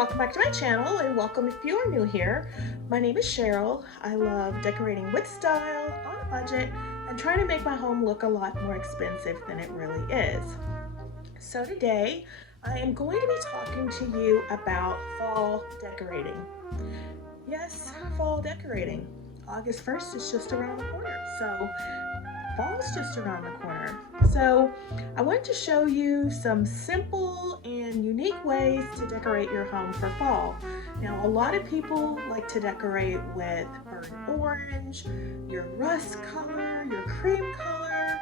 welcome back to my channel, and welcome if you are new here. My name is Cheryl. I love decorating with style, on a budget, and trying to make my home look a lot more expensive than it really is. So today, I am going to be talking to you about fall decorating. Yes, fall decorating. August 1st is just around the corner, so fall's just around the corner. So I wanted to show you some simple and unique ways to decorate your home for fall. Now, a lot of people like to decorate with burnt orange, your rust color, your cream color.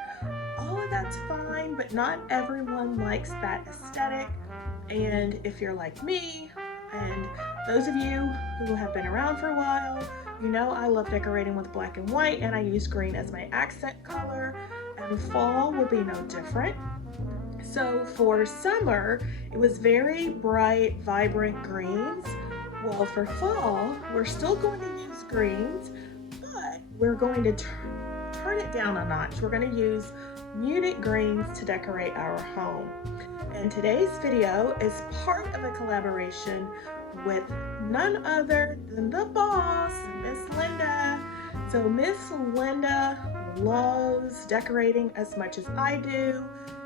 All of that's fine, but not everyone likes that aesthetic. And if you're like me, and those of you who have been around for a while, you know I love decorating with black and white, and I use green as my accent color, and fall will be no different. So for summer, it was very bright, vibrant greens. Well, for fall, we're still going to use greens, but we're going to turn it down a notch. We're going to use muted greens to decorate our home. And today's video is part of a collaboration with none other than the boss, Mss Linda. So Mss Linda loves decorating as much as I do.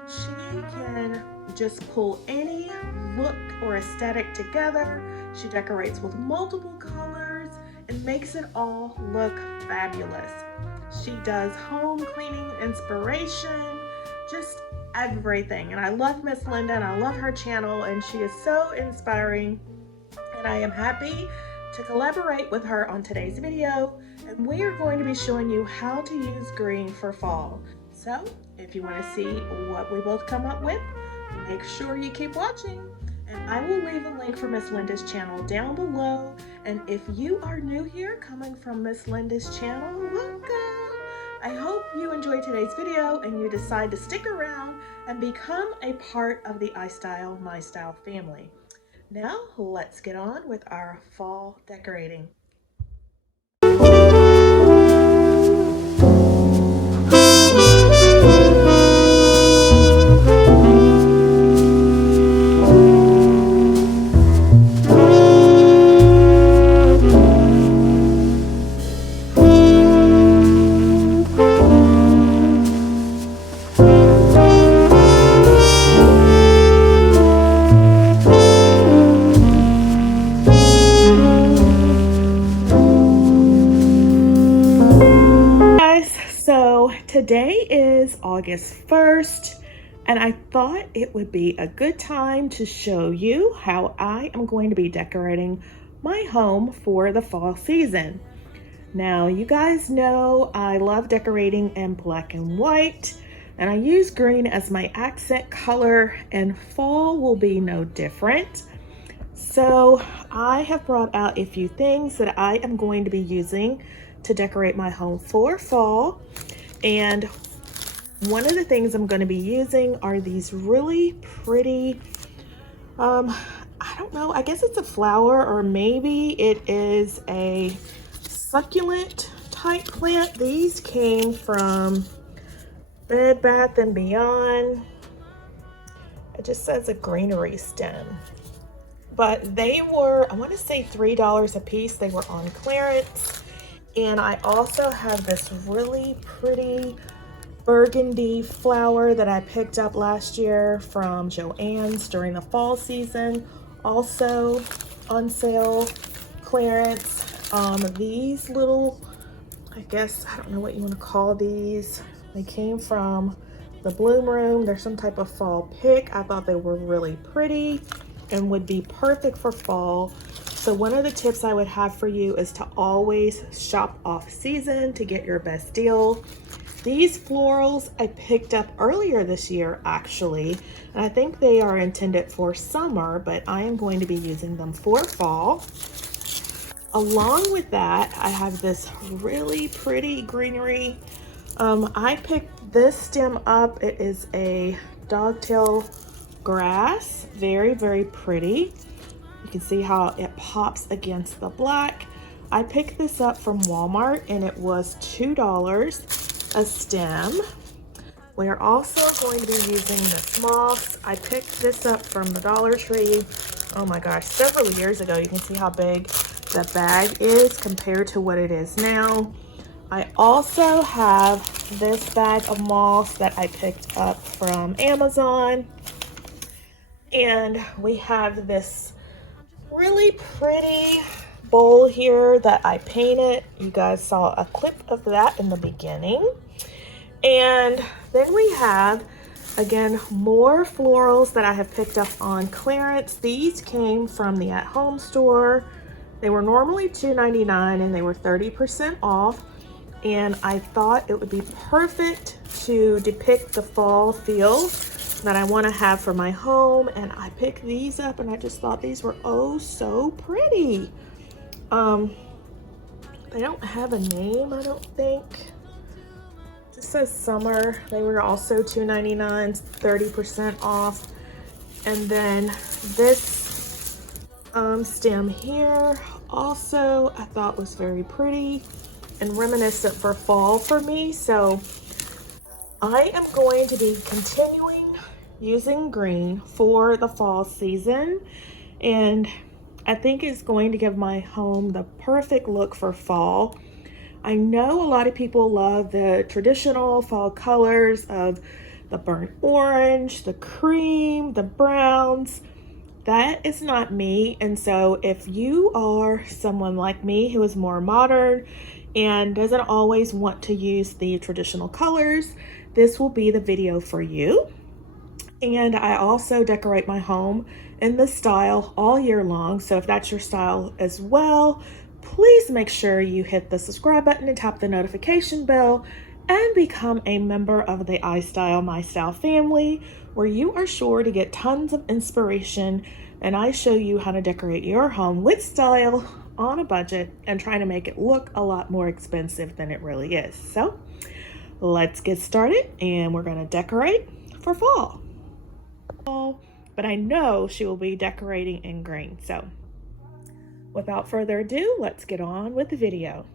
She can just pull any look or aesthetic together. She decorates with multiple colors and makes it all look fabulous. She does home cleaning inspiration, just everything. And I love Mss Linda, and I love her channel, and she is so inspiring. And I am happy to collaborate with her on today's video, and we are going to be showing you how to use green for fall. So if you want to see what we both come up with, make sure you keep watching, and I will leave a link for Mss Linda's channel down below. And if you are new here coming from Mss Linda's channel, welcome. I hope you enjoyed today's video and you decide to stick around and become a part of the iStylEMYSTYLE family. Now, let's get on with our fall decorating. Today is August 1st, and I thought it would be a good time to show you how I am going to be decorating my home for the fall season. Now, you guys know I love decorating in black and white, and I use green as my accent color, and fall will be no different. So I have brought out a few things that I am going to be using to decorate my home for fall. And one of the things I'm going to be using are these really pretty, I don't know, I guess it's a flower, or maybe it is a succulent type plant. These came from Bed Bath & Beyond. It just says a greenery stem. But they were, I want to say $3 a piece. They were on clearance. And I also have this really pretty burgundy flower that I picked up last year from Joann's during the fall season. Also on sale, clearance. These little, I guess, I don't know what you want to call these. They came from the Bloom Room. They're some type of fall pick. I thought they were really pretty and would be perfect for fall. So one of the tips I would have for you is to always shop off season to get your best deal. These florals I picked up earlier this year, actually, and I think they are intended for summer, but I am going to be using them for fall. Along with that, I have this really pretty greenery. I picked this stem up. It is a dogtail grass, very, very pretty. You can see how it pops against the black. I picked this up from Walmart, and it was $2 a stem. We are also going to be using this moss. I picked this up from the Dollar Tree. Oh my gosh, several years ago. You can see how big the bag is compared to what it is now. I also have this bag of moss that I picked up from Amazon. And we have this really pretty bowl here that I painted. You guys saw a clip of that in the beginning. And then we have, again, more florals that I have picked up on clearance. These came from the At Home store. They were normally $2.99 and they were 30% off. And I thought it would be perfect to depict the fall feel that I want to have for my home. And I picked these up and I just thought these were oh so pretty. They don't have a name, I don't think. It just says summer. They were also $2.99, 30% off. And then this stem here also I thought was very pretty and reminiscent for fall for me. So I am going to be continuing using green for the fall season, and I think it's going to give my home the perfect look for fall. I know a lot of people love the traditional fall colors of the burnt orange, the cream, the browns. That is not me. And so if you are someone like me who is more modern and doesn't always want to use the traditional colors, this will be the video for you. And I also decorate my home in this style all year long. So if that's your style as well, please make sure you hit the subscribe button and tap the notification bell and become a member of the iStylEMYSTYLE family, where you are sure to get tons of inspiration and I show you how to decorate your home with style on a budget and try to make it look a lot more expensive than it really is. So let's get started and we're gonna decorate for fall. But I know she will be decorating in green. So without further ado, let's get on with the video.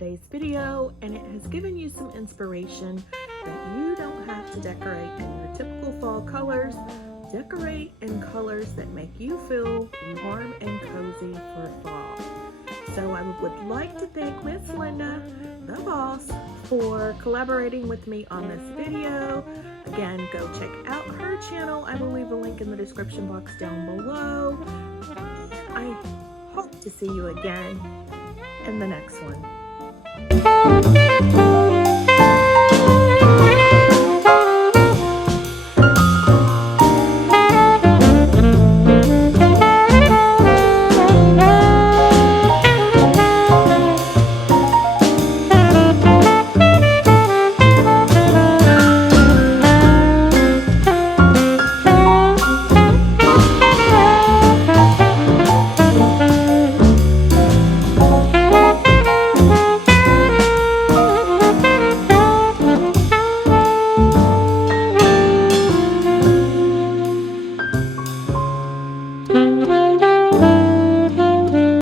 today's video and it has given you some inspiration that you don't have to decorate in your typical fall colors. Decorate in colors that make you feel warm and cozy for fall. So I would like to thank Miss Linda, the boss, for collaborating with me on this video. Again, go check out her channel. I will leave a link in the description box down below. I hope to see you again in the next one.